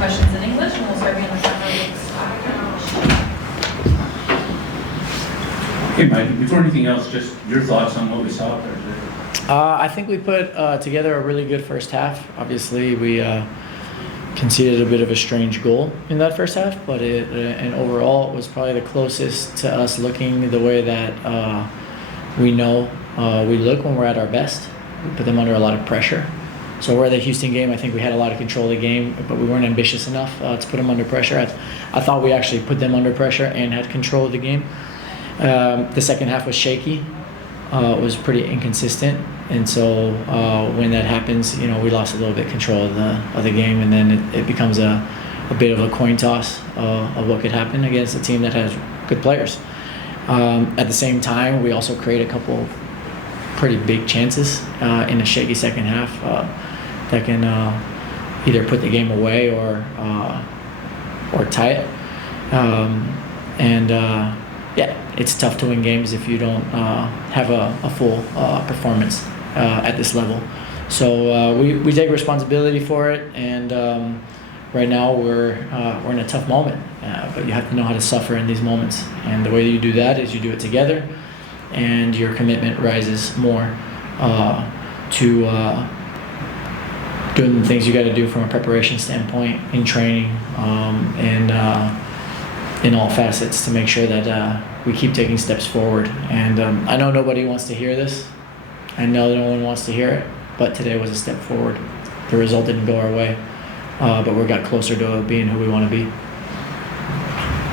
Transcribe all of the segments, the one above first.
questions in English, and we'll start being on the front row. Okay, Mike, before anything else, just your thoughts on what we saw out there today. I think we put together a really good first half. Obviously, we conceded a bit of a strange goal in that first half, but and overall, it was probably the closest to us looking the way that we know we look when we're at our best. We put them under a lot of pressure. So where the Houston game, I think we had a lot of control of the game, but we weren't ambitious enough to put them under pressure. I thought we actually put them under pressure and had control of the game. The second half was shaky. It was pretty inconsistent, and so when that happens, we lost a little bit control of the game, and then it becomes a bit of a coin toss of what could happen against a team that has good players. At the same time, we also create a couple pretty big chances in a shaky second half that can either put the game away or tie it. Yeah, it's tough to win games if you don't have a full performance at this level. So we take responsibility for it, and right now we're in a tough moment. But you have to know how to suffer in these moments, and the way that you do that is you do it together, and your commitment rises more to doing the things you got to do from a preparation standpoint in training and in all facets to make sure that we keep taking steps forward. And I know nobody wants to hear this. I know no one wants to hear it, but today was a step forward. The result didn't go our way, but we got closer to being who we want to be.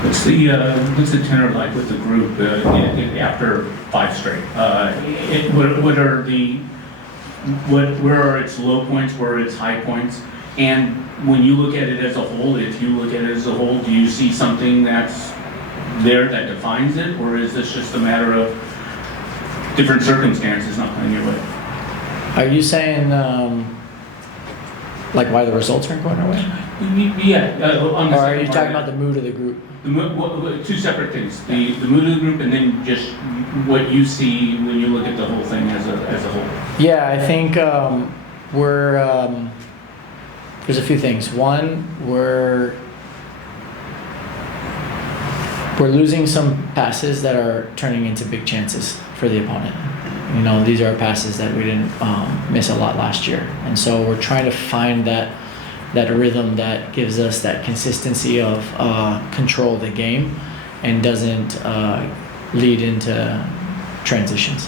What's the tenor like with the group after 5 straight? Where are its low points? Where are its high points? And when you look at it as a whole, do you see something that's there that defines it, or is this just a matter of different circumstances not playing your way? Are you saying like why the results aren't going our way? Yeah. Or are you talking about the mood of the group? Two separate things. The mood of the group, and then just what you see when you look at the whole thing as a whole. Yeah, I think there's a few things. One, we're losing some passes that are turning into big chances for the opponent. These are passes that we didn't miss a lot last year, and so we're trying to find that rhythm that gives us that consistency of control of the game and doesn't lead into transitions.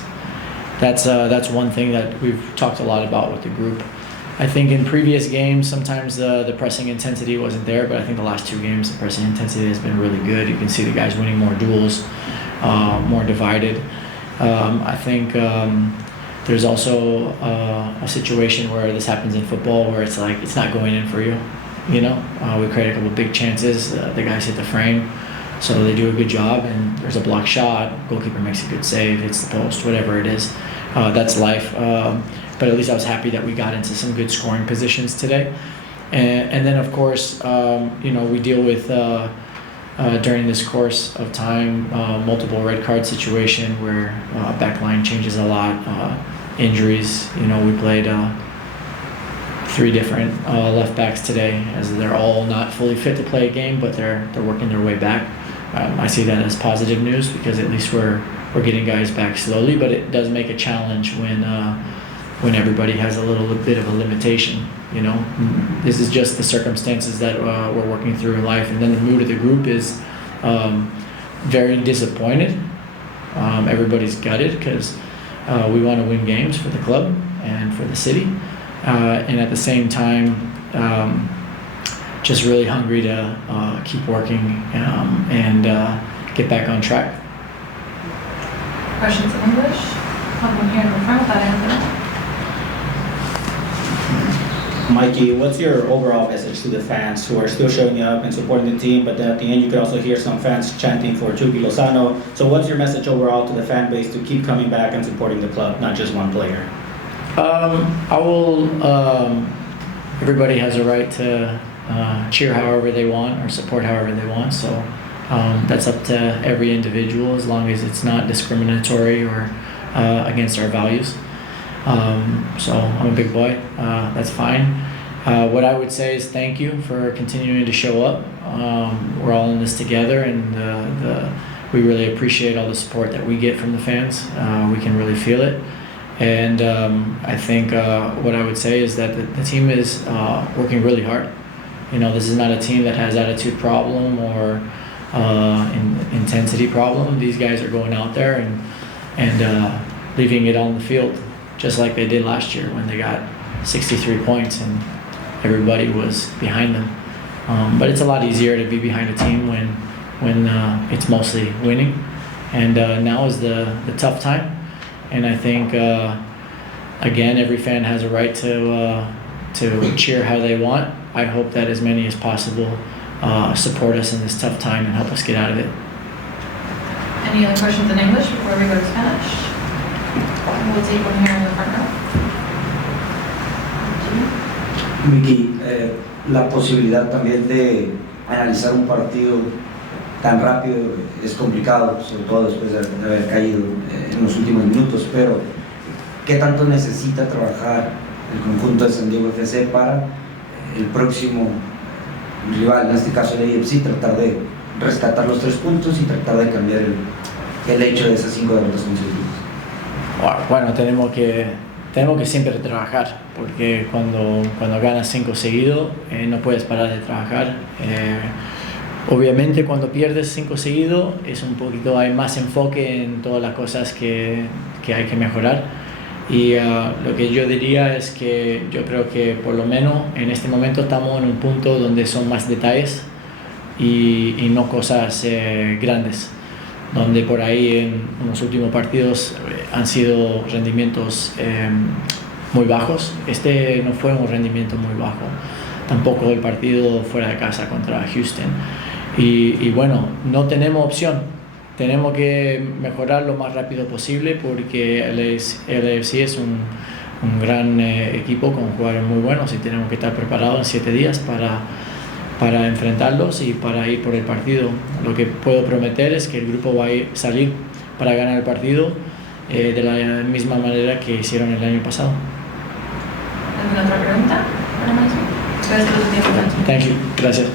That's one thing that we've talked a lot about with the group. I think in previous games, sometimes the pressing intensity wasn't there, but I think the last 2 games, the pressing intensity has been really good. You can see the guys winning more duels, more divided. I think there's also a situation where this happens in football where it's like it's not going in for you. We create a couple big chances. The guys hit the frame, so they do a good job, and there's a block shot. Goalkeeper makes a good save, hits the post, whatever it is. That's life. But at least I was happy that we got into some good scoring positions today. And then, of course, we deal with, during this course of time, multiple red card situation where back line changes a lot, injuries. We played 3 different left backs today, as they're all not fully fit to play a game, but they're working their way back. I see that as positive news because at least we're getting guys back slowly, but it does make a challenge when everybody has a little bit of a limitation. This is just the circumstances that we're working through in life, and then the mood of the group is very disappointed. Everybody's gutted because we want to win games for the club and for the city, and at the same time just really hungry to keep working and get back on track. Questions in English? One here in the front, that answer. Mikey, what's your overall message to the fans who are still showing up and supporting the team, but then at the end you could also hear some fans chanting for Chucky Lozano. So what's your message overall to the fan base to keep coming back and supporting the club, not just one player? Everybody has a right to cheer however they want or support however they want. So that's up to every individual as long as it's not discriminatory or against our values. So I'm a big boy. That's fine. What I would say is thank you for continuing to show up. We're all in this together, and we really appreciate all the support that we get from the fans. We can really feel it. And I think what I would say is that the team is working really hard. You know, this is not a team that has attitude problem or intensity problem. These guys are going out there and leaving it on the field, just like they did last year when they got 63 points and everybody was behind them. But it's a lot easier to be behind a team when it's mostly winning. And now is the tough time. And I think, again, every fan has a right to cheer how they want. I hope that as many as possible support us in this tough time and help us get out of it. Any other questions in English before we go to Spanish? We'll take one here in the front row. Mikey, la posibilidad también de analizar un partido tan rápido es complicado, sobre todo después de haber caído en los últimos minutos, pero ¿qué tanto necesita trabajar el conjunto de SanDiego.FC para el próximo rival, en este caso el SDFC, tratar de rescatar los 3 puntos y tratar de cambiar el hecho de esas 5 derrotas consecutivas? Bueno, tenemos que siempre trabajar, porque cuando ganas 5 seguidos no puedes parar de trabajar. Obviamente cuando pierdes 5 seguidos es un poquito, hay más enfoque en todas las cosas que hay que mejorar. Y lo que yo diría es que yo creo que por lo menos en este momento estamos en un punto donde son más detalles y no cosas grandes, donde por ahí en los últimos partidos han sido rendimientos muy bajos. Este no fue un rendimiento muy bajo, tampoco el partido fuera de casa contra Houston. Y bueno, no tenemos opción, tenemos que mejorar lo más rápido posible porque el SDFC es un gran equipo con jugadores muy buenos y tenemos que estar preparados en 7 días para enfrentarlos y para ir por el partido. Lo que puedo prometer es que el grupo va a salir para ganar el partido de la misma manera que hicieron el año pasado. ¿Alguna otra pregunta? Gracias por tu tiempo. Thank you. Gracias.